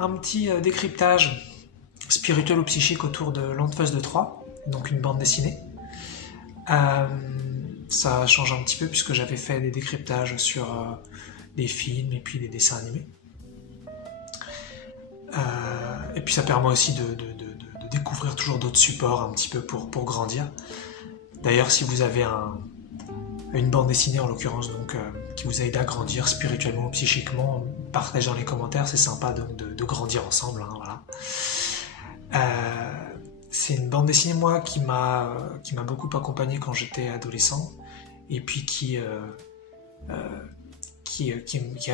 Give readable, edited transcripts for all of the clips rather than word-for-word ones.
un petit décryptage spirituel ou psychique autour de l'Antfeuste de Troie, donc une bande dessinée. Ça change un petit peu puisque j'avais fait des décryptages sur des films et puis des dessins animés. Et puis ça permet aussi de découvrir toujours d'autres supports un petit peu pour grandir. D'ailleurs, si vous avez une bande dessinée en l'occurrence donc qui vous aide à grandir spirituellement ou psychiquement, partagez dans les commentaires, c'est sympa donc de grandir ensemble, hein, voilà. C'est une bande dessinée moi qui m'a beaucoup accompagné quand j'étais adolescent et puis qui a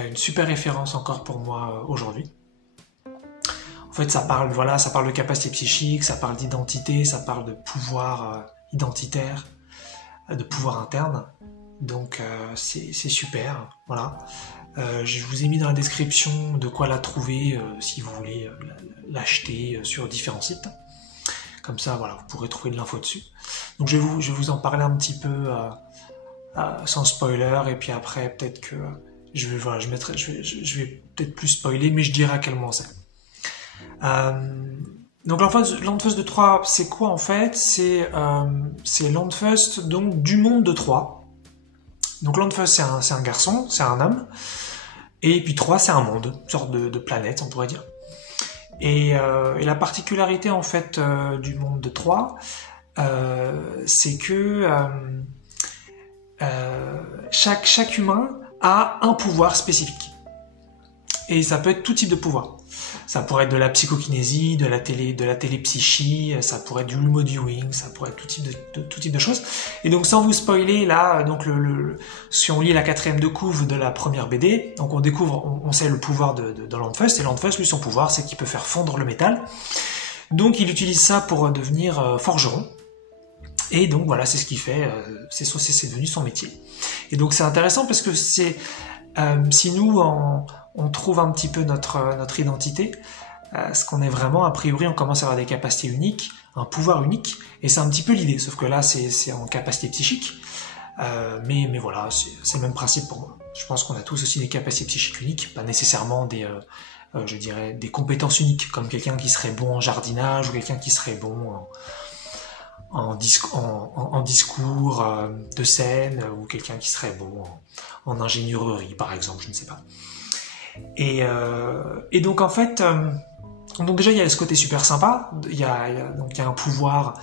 une super référence encore pour moi aujourd'hui. En fait, ça parle de capacité psychique, ça parle d'identité, ça parle de pouvoir identitaire, de pouvoir interne. Donc c'est super, voilà. Je vous ai mis dans la description de quoi la trouver si vous voulez l'acheter sur différents sites. Comme ça, voilà, vous pourrez trouver de l'info dessus. Donc je vais vous en parler un petit peu sans spoiler, et puis après peut-être que je vais peut-être plus spoiler, mais je dirai à quel moment c'est. Donc l'Antfeuste de Troie, c'est quoi en fait? C'est l'Antfeuste donc du monde de Troie. Donc l'Antfeuste c'est un garçon, c'est un homme, et puis Troie c'est un monde, une sorte de planète on pourrait dire. Et la particularité en fait du monde de Troie, c'est que chaque humain a un pouvoir spécifique. Et ça peut être tout type de pouvoir. Ça pourrait être de la psychokinésie, de la télépsychie, ça pourrait être du remote viewing, ça pourrait être tout type de choses. Et donc sans vous spoiler, là, donc si on lit la 4e de couve de la première BD, donc on sait le pouvoir de l'Antfeuste, et l'Antfeuste, lui, son pouvoir, c'est qu'il peut faire fondre le métal. Donc il utilise ça pour devenir forgeron. Et donc voilà, c'est ce qu'il fait, c'est devenu son métier. Et donc c'est intéressant parce que c'est si nous on trouve un petit peu notre identité, ce qu'on est vraiment, a priori on commence à avoir des capacités uniques, un pouvoir unique, et c'est un petit peu l'idée, sauf que là c'est en capacité psychique, mais voilà, c'est le même principe pour moi. Je pense qu'on a tous aussi des capacités psychiques uniques, pas nécessairement je dirais des compétences uniques, comme quelqu'un qui serait bon en jardinage, ou quelqu'un qui serait bon en discours de scène, ou quelqu'un qui serait bon en ingénierie par exemple, je ne sais pas. Et donc en fait, donc déjà il y a ce côté super sympa, il y a un pouvoir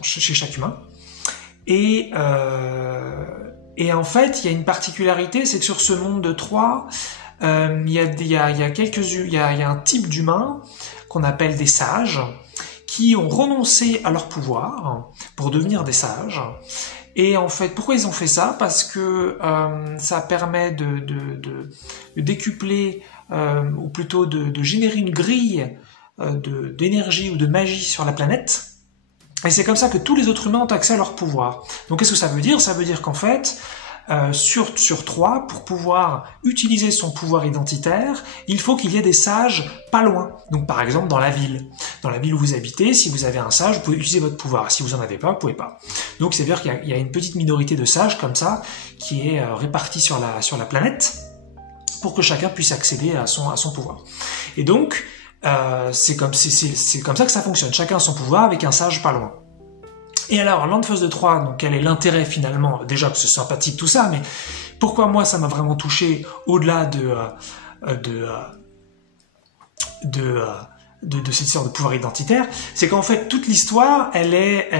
chez chaque humain, et en fait il y a une particularité, c'est que sur ce monde de Troie, il y a un type d'humains qu'on appelle des sages, qui ont renoncé à leur pouvoir pour devenir des sages. Et en fait, pourquoi ils ont fait ça? Parce que ça permet de décupler, ou plutôt de générer une grille d'énergie ou de magie sur la planète. Et c'est comme ça que tous les autres humains ont accès à leur pouvoir. Donc qu'est-ce que ça veut dire? Ça veut dire qu'en fait, sur Troie, pour pouvoir utiliser son pouvoir identitaire, il faut qu'il y ait des sages pas loin. Donc par exemple dans la ville où vous habitez, si vous avez un sage, vous pouvez utiliser votre pouvoir. Si vous en avez pas, vous pouvez pas. Donc c'est-à-dire qu'il y a une petite minorité de sages comme ça qui est répartie sur la planète pour que chacun puisse accéder à son pouvoir. Et donc c'est comme ça que ça fonctionne. Chacun a son pouvoir avec un sage pas loin. Et alors, l'Antfeuste de Troie, donc quel est l'intérêt finalement? Déjà, c'est sympathique tout ça, mais pourquoi moi ça m'a vraiment touché au-delà de cette sorte de pouvoir identitaire, c'est qu'en fait toute l'histoire, elle est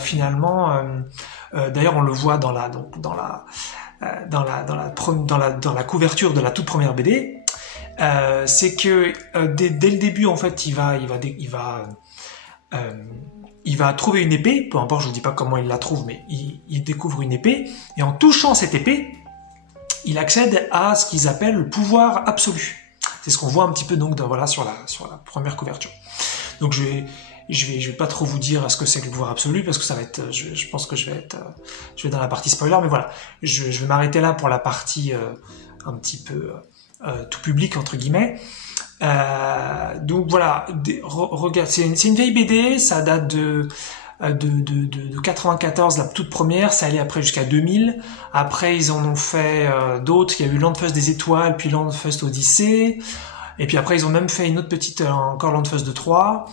finalement, d'ailleurs on le voit dans la couverture de la toute première BD, c'est que dès le début en fait il va trouver une épée, peu importe, je vous dis pas comment il la trouve, mais il découvre une épée, et en touchant cette épée, il accède à ce qu'ils appellent le pouvoir absolu. C'est ce qu'on voit un petit peu donc sur la première couverture. Donc je vais pas trop vous dire ce que c'est que le pouvoir absolu, parce que ça va être, je pense que je vais dans la partie spoiler, mais voilà, je vais m'arrêter là pour la partie un petit peu tout public entre guillemets. Donc voilà, regarde, c'est une vieille BD, ça date de de 94, la toute première, ça allait après jusqu'à 2000. Après, ils en ont fait d'autres. Il y a eu Landfuss des étoiles, puis Landfuss Odyssey. Et puis après, ils ont même fait une autre petite, encore Landfuss de 3.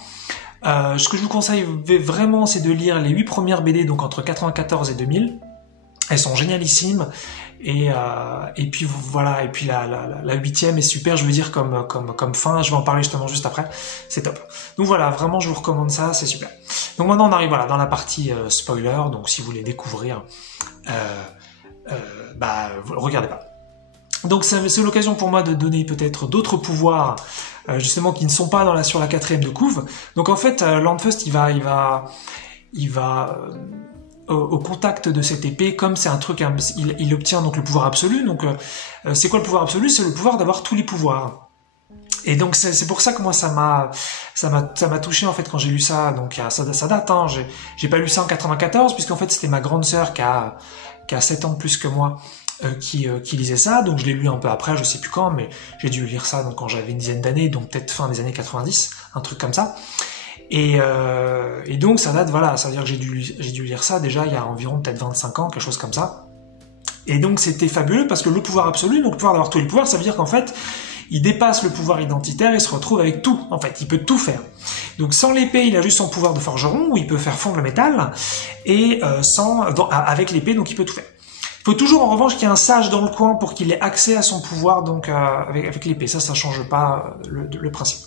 Ce que je vous conseille vraiment, c'est de lire les 8 premières BD, donc entre 94 et 2000. Elles sont génialissimes. Et puis voilà, et puis la 8e est super, je veux dire, comme fin, je vais en parler justement juste après, c'est top. Donc voilà, vraiment je vous recommande ça, c'est super. Donc maintenant on arrive voilà, dans la partie spoiler, donc si vous voulez découvrir, regardez pas. Donc c'est l'occasion pour moi de donner peut-être d'autres pouvoirs, justement qui ne sont pas sur la 4e de couve. Donc en fait, Landfuss il va au contact de cette épée, comme c'est un truc, il obtient donc le pouvoir absolu. Donc c'est quoi le pouvoir absolu? C'est le pouvoir d'avoir tous les pouvoirs. Et donc c'est pour ça que moi ça m'a touché en fait quand j'ai lu ça. Donc ça date, hein. J'ai pas lu ça en 94 puisqu'en fait c'était ma grande sœur qui a 7 ans de plus que moi qui lisait ça. Donc je l'ai lu un peu après, je sais plus quand, mais j'ai dû lire ça donc quand j'avais une dizaine d'années, donc peut-être fin des années 90, un truc comme ça. Et donc ça date, voilà, ça veut dire que j'ai dû lire ça déjà il y a environ peut-être 25 ans, quelque chose comme ça. Et donc c'était fabuleux parce que le pouvoir absolu, donc le pouvoir d'avoir tous les pouvoirs, ça veut dire qu'en fait, il dépasse le pouvoir identitaire et se retrouve avec tout, en fait, il peut tout faire. Donc sans l'épée, il a juste son pouvoir de forgeron, où il peut faire fondre le métal, et avec l'épée, donc il peut tout faire. Il faut toujours en revanche qu'il y ait un sage dans le coin pour qu'il ait accès à son pouvoir donc avec l'épée, ça change pas le principe.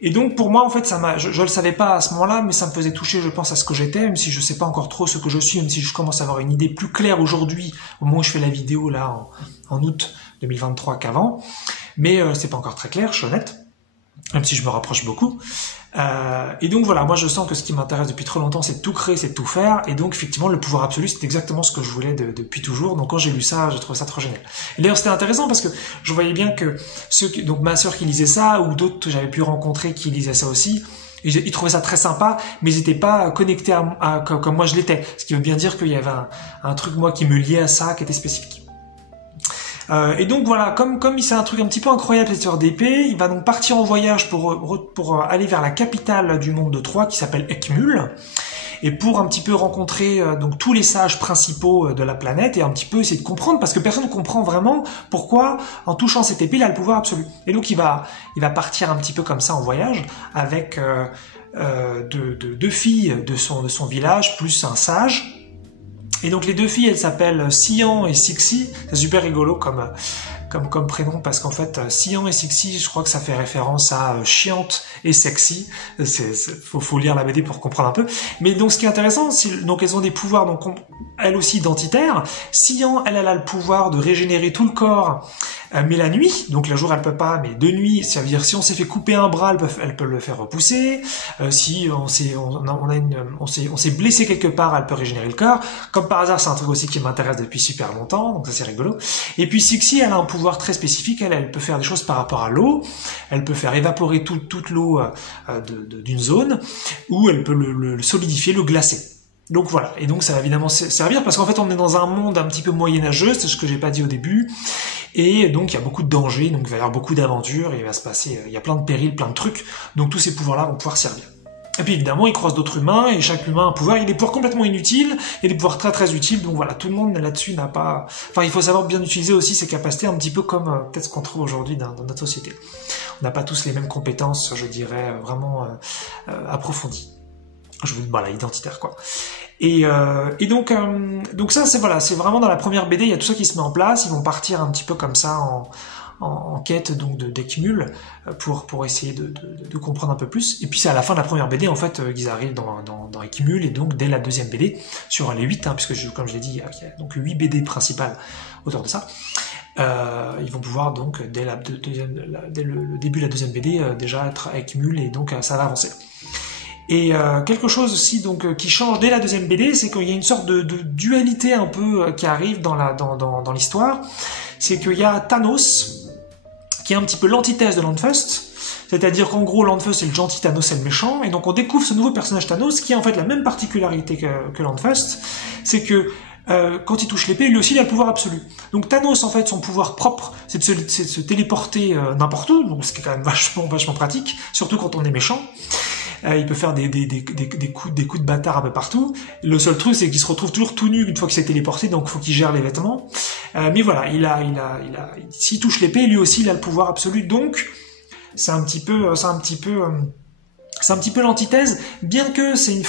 Et donc pour moi en fait je le savais pas à ce moment-là, mais ça me faisait toucher, je pense, à ce que j'étais, même si je sais pas encore trop ce que je suis, même si je commence à avoir une idée plus claire aujourd'hui au moment où je fais la vidéo là en août 2023 qu'avant, mais c'est pas encore très clair, je suis honnête, même si je me rapproche beaucoup. Et donc voilà, moi je sens que ce qui m'intéresse depuis trop longtemps, c'est de tout créer, c'est de tout faire, et donc effectivement le pouvoir absolu, c'est exactement ce que je voulais depuis toujours. Donc quand j'ai lu ça, j'ai trouvé ça trop génial. Et d'ailleurs c'était intéressant parce que je voyais bien que donc ma sœur qui lisait ça, ou d'autres que j'avais pu rencontrer qui lisaient ça aussi, ils trouvaient ça très sympa, mais ils n'étaient pas connectés comme moi je l'étais. Ce qui veut bien dire qu'il y avait un truc moi qui me liait à ça, qui était spécifique. Et donc voilà, comme c'est un truc un petit peu incroyable cette histoire d'épée, il va donc partir en voyage pour aller vers la capitale du monde de Troie qui s'appelle Eckmühl, et pour un petit peu rencontrer donc tous les sages principaux de la planète et un petit peu essayer de comprendre, parce que personne ne comprend vraiment pourquoi en touchant cette épée il a le pouvoir absolu. Et donc il va partir un petit peu comme ça en voyage avec deux filles de son village plus un sage. Et donc les deux filles, elles s'appellent Sian et Sixi. C'est super rigolo comme prénom, parce qu'en fait Sian et Sixi, je crois que ça fait référence à chiante et sexy. Faut lire la BD pour comprendre un peu. Mais donc ce qui est intéressant, donc elles ont des pouvoirs donc elles aussi identitaires. Sian, elle a le pouvoir de régénérer tout le corps, mais la nuit, donc la jour elle peut pas, mais de nuit, ça veut dire si on s'est fait couper un bras, elle peut le faire repousser. Si on s'est blessé quelque part, elle peut régénérer le corps. Comme par hasard, c'est un truc aussi qui m'intéresse depuis super longtemps, donc ça c'est rigolo. Et puis Sixi, elle a un pouvoir très spécifique, elle peut faire des choses par rapport à l'eau, elle peut faire évaporer toute l'eau d'une zone, ou elle peut le solidifier, le glacer. Donc voilà, et donc ça va évidemment servir, parce qu'en fait on est dans un monde un petit peu moyenâgeux, c'est ce que j'ai pas dit au début, et donc il y a beaucoup de dangers, donc il va y avoir beaucoup d'aventures, il va se passer, il y a plein de périls, plein de trucs, donc tous ces pouvoirs-là vont pouvoir servir. Et puis évidemment, il croise d'autres humains, et chaque humain a un pouvoir. Il y a des pouvoirs complètement inutiles, et des pouvoirs très très utiles, donc voilà, tout le monde là-dessus n'a pas... Enfin, il faut savoir bien utiliser aussi ses capacités, un petit peu comme peut-être ce qu'on trouve aujourd'hui dans notre société. On n'a pas tous les mêmes compétences, je dirais, vraiment approfondies. Voilà, identitaire quoi. Et donc ça c'est vraiment dans la première BD, il y a tout ça qui se met en place. Ils vont partir un petit peu comme ça en quête donc d'Eckmühl pour essayer de comprendre un peu plus. Et puis c'est à la fin de la première BD en fait qu'ils arrivent dans Eckmühl, et donc dès la deuxième BD sur les 8, puisque comme je l'ai dit, il y a donc 8 BD principales autour de ça. Ils vont pouvoir donc dès le début de la deuxième BD déjà être à Eckmühl, et donc ça va avancer. Et quelque chose aussi donc qui change dès la deuxième BD, c'est qu'il y a une sorte de dualité un peu qui arrive dans l'histoire. C'est qu'il y a Thanos, qui est un petit peu l'antithèse de Landfuss, c'est-à-dire qu'en gros Landfuss c'est le gentil, Thanos c'est le méchant, et donc on découvre ce nouveau personnage Thanos qui a en fait la même particularité que Landfuss, c'est que quand il touche l'épée, lui aussi il a le pouvoir absolu. Donc Thanos en fait son pouvoir propre c'est de se téléporter n'importe où, donc ce qui est quand même vachement pratique, surtout quand on est méchant. il peut faire des coups de bâtard un peu partout. Le seul truc, c'est qu'il se retrouve toujours tout nu une fois qu'il s'est téléporté, donc il faut qu'il gère les vêtements. Mais voilà, s'il touche l'épée, lui aussi, il a le pouvoir absolu, donc c'est un petit peu l'antithèse, bien que c'est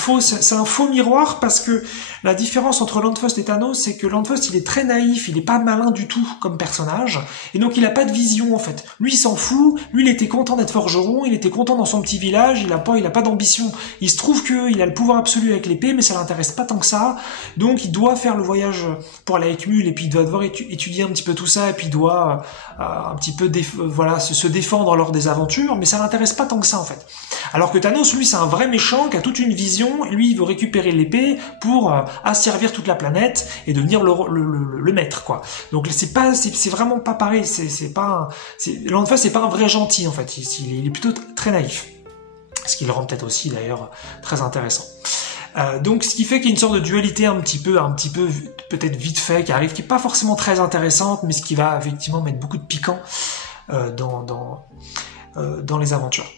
un faux miroir, parce que la différence entre Landfust et Thanos, c'est que Landfust, il est très naïf, il est pas malin du tout comme personnage, et donc il a pas de vision en fait. Lui, il s'en fout, lui, il était content d'être forgeron, il était content dans son petit village, il a pas d'ambition. Il se trouve qu'il a le pouvoir absolu avec l'épée, mais ça l'intéresse pas tant que ça, donc il doit faire le voyage pour aller avec Mule, et puis il doit devoir étudier un petit peu tout ça, et puis il doit un petit peu se défendre lors des aventures, mais ça l'intéresse pas tant que ça en fait. Alors que Thanos, lui, c'est un vrai méchant qui a toute une vision. Lui, il veut récupérer l'épée pour asservir toute la planète et devenir le maître, quoi. Donc c'est vraiment pas pareil. Landfust, c'est pas un vrai gentil en fait. Il est plutôt très naïf, ce qui le rend peut-être aussi d'ailleurs très intéressant. Donc ce qui fait qu'il y a une sorte de dualité un petit peu peut-être vite fait qui arrive, qui est pas forcément très intéressante, mais ce qui va effectivement mettre beaucoup de piquant dans les aventures.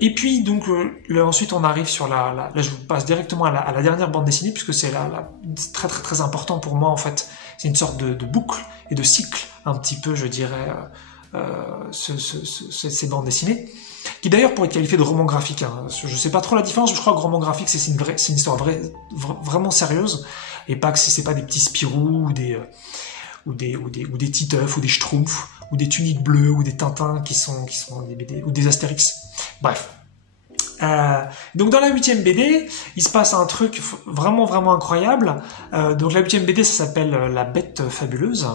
Et puis donc ensuite on arrive sur là je vous passe directement à la dernière bande dessinée, puisque c'est très très très important pour moi en fait. C'est une sorte de boucle et de cycle un petit peu, je dirais, ces bandes dessinées, qui d'ailleurs pourrait être qualifié de roman graphique, hein. Je sais pas trop la différence, je crois que roman graphique c'est une histoire vraiment sérieuse, et pas que c'est pas des petits Spirou ou des Titeuf ou des Schtroumpfs ou des Tuniques Bleues ou des Tintins qui sont des BD, ou des Astérix. Bref. Donc dans la 8e BD, il se passe un truc vraiment vraiment incroyable. Donc la 8e BD, ça s'appelle La Bête Fabuleuse.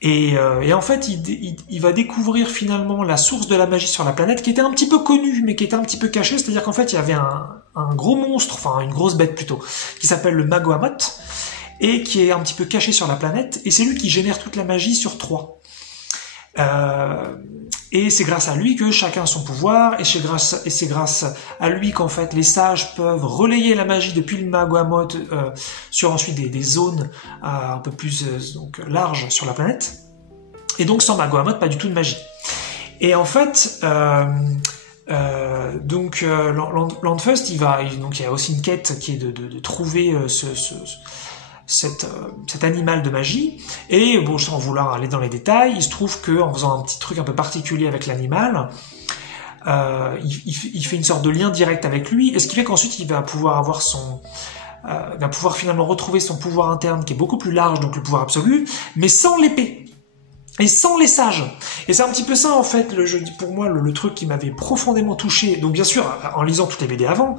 Et en fait, il va découvrir finalement la source de la magie sur la planète, qui était un petit peu connue, mais qui était un petit peu cachée. C'est-à-dire qu'en fait, il y avait un gros monstre, enfin une grosse bête plutôt, qui s'appelle le Magoamot, et qui est un petit peu caché sur la planète, et c'est lui qui génère toute la magie sur 3. Et c'est grâce à lui que chacun a son pouvoir, et c'est grâce à lui qu'en fait les sages peuvent relayer la magie depuis le Magoamot sur ensuite des zones un peu plus larges sur la planète. Et donc sans Magoamot, pas du tout de magie. Et en fait, Landfust, il y a aussi une quête qui est de trouver cet animal de magie, et bon, sans vouloir aller dans les détails, il se trouve que en faisant un petit truc un peu particulier avec l'animal, il fait une sorte de lien direct avec lui, et ce qui fait qu'ensuite il va pouvoir finalement retrouver son pouvoir interne qui est beaucoup plus large, donc le pouvoir absolu, mais sans l'épée et sans les sages. Et c'est un petit peu ça en fait, pour moi le truc qui m'avait profondément touché. Donc bien sûr, en lisant toutes les BD avant,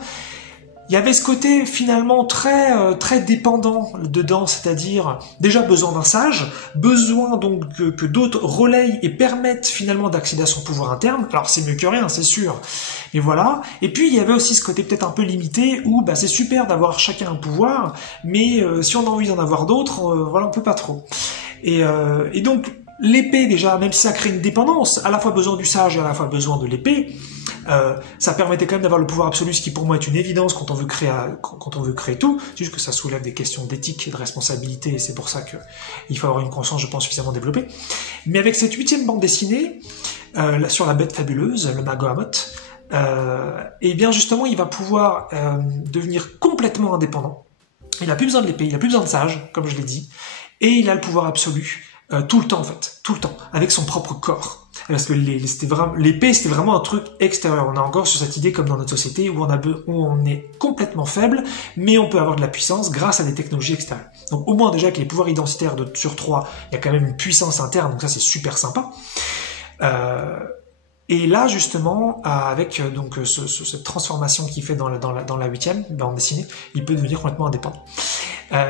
il y avait ce côté finalement très très dépendant dedans, c'est-à-dire déjà besoin d'un sage, besoin donc que d'autres relayent et permettent finalement d'accéder à son pouvoir interne. Alors c'est mieux que rien, c'est sûr, mais voilà. Et puis il y avait aussi ce côté peut-être un peu limité où c'est super d'avoir chacun un pouvoir, mais si on a envie d'en avoir d'autres, voilà, on peut pas trop. Et donc l'épée déjà, même si ça crée une dépendance, à la fois besoin du sage et à la fois besoin de l'épée. Ça permettait quand même d'avoir le pouvoir absolu, ce qui pour moi est une évidence quand on veut créer tout. C'est juste que ça soulève des questions d'éthique et de responsabilité, et c'est pour ça qu'il faut avoir une conscience, je pense, suffisamment développée. Mais avec cette 8e bande dessinée, sur la bête fabuleuse, le Magoamot, et bien justement, il va pouvoir devenir complètement indépendant. Il n'a plus besoin de l'épée, il n'a plus besoin de sage, comme je l'ai dit, et il a le pouvoir absolu. Tout le temps en fait, tout le temps, avec son propre corps. Parce que l'épée c'était vraiment un truc extérieur. On est encore sur cette idée comme dans notre société où on est complètement faible, mais on peut avoir de la puissance grâce à des technologies extérieures. Donc au moins déjà avec les pouvoirs identitaires sur 3, il y a quand même une puissance interne, donc ça c'est super sympa. Et là justement, avec cette transformation qu'il fait dans la 8e bande dessinée, il peut devenir complètement indépendant.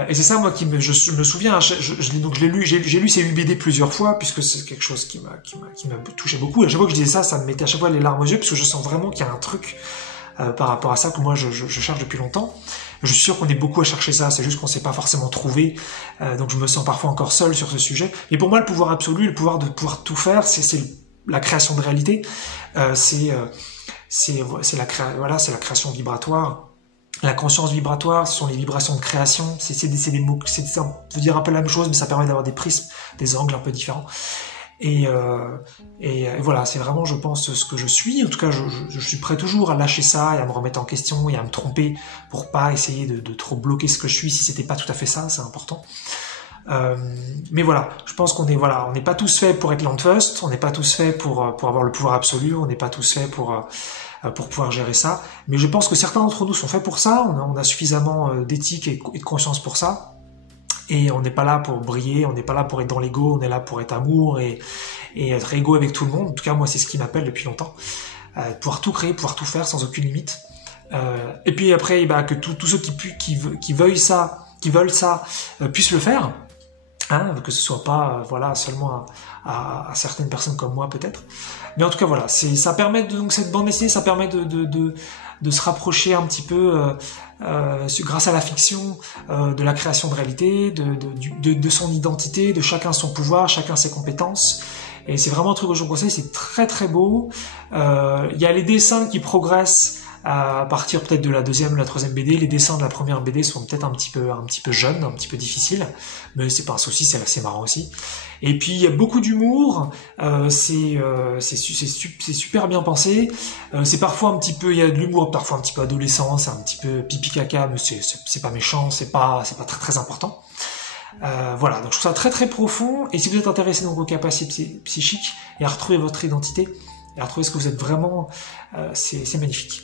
Et c'est ça moi je me souviens, j'ai lu ces 8 BD plusieurs fois, puisque c'est quelque chose qui m'a touché beaucoup. Et à chaque fois que je disais ça me mettait à chaque fois les larmes aux yeux, parce que je sens vraiment qu'il y a un truc par rapport à ça que moi je cherche depuis longtemps. Je suis sûr qu'on est beaucoup à chercher ça, c'est juste qu'on ne s'est pas forcément trouvé, donc je me sens parfois encore seul sur ce sujet. Et pour moi le pouvoir absolu, le pouvoir de pouvoir tout faire, c'est la création de réalité, c'est la création vibratoire. La conscience vibratoire, ce sont les vibrations de création, c'est des mots, ça veut dire un peu la même chose, mais ça permet d'avoir des prismes, des angles un peu différents. Et voilà, c'est vraiment, je pense, ce que je suis. En tout cas, je suis prêt toujours à lâcher ça et à me remettre en question et à me tromper pour pas essayer de trop bloquer ce que je suis si c'était pas tout à fait ça, c'est important. Mais voilà, je pense on n'est pas tous faits pour être Landfust, on n'est pas tous faits pour avoir le pouvoir absolu, on n'est pas tous faits pour pouvoir gérer ça. Mais je pense que certains d'entre nous sont faits pour ça, on a suffisamment d'éthique et de conscience pour ça. Et on n'est pas là pour briller, on n'est pas là pour être dans l'ego, on est là pour être amour et être égaux avec tout le monde. En tout cas, moi, c'est ce qui m'appelle depuis longtemps. Pouvoir tout créer, pouvoir tout faire sans aucune limite. Et puis après, bah, que tous ceux qui veulent ça puissent le faire. Hein, que ce soit pas voilà seulement à certaines personnes comme moi peut-être, mais en tout cas voilà, ça permet donc cette bande dessinée, ça permet de se rapprocher un petit peu grâce à la fiction de la création de réalité, de son identité, de chacun son pouvoir, chacun ses compétences. Et c'est vraiment un truc que je vous conseille, c'est très très beau. Il y a les dessins qui progressent à partir peut-être de la deuxième ou la troisième BD. Les dessins de la première BD sont peut-être un petit peu jeunes, un petit peu difficiles, mais c'est pas un souci, c'est assez marrant aussi. Et puis il y a beaucoup d'humour, c'est super bien pensé. C'est parfois un petit peu, il y a de l'humour, parfois un petit peu adolescent, c'est un petit peu pipi caca, mais c'est pas méchant, c'est pas très très important. Voilà, donc je trouve ça très très profond. Et si vous êtes intéressé dans vos capacités psychiques et à retrouver votre identité et à retrouver ce que vous êtes vraiment, c'est magnifique.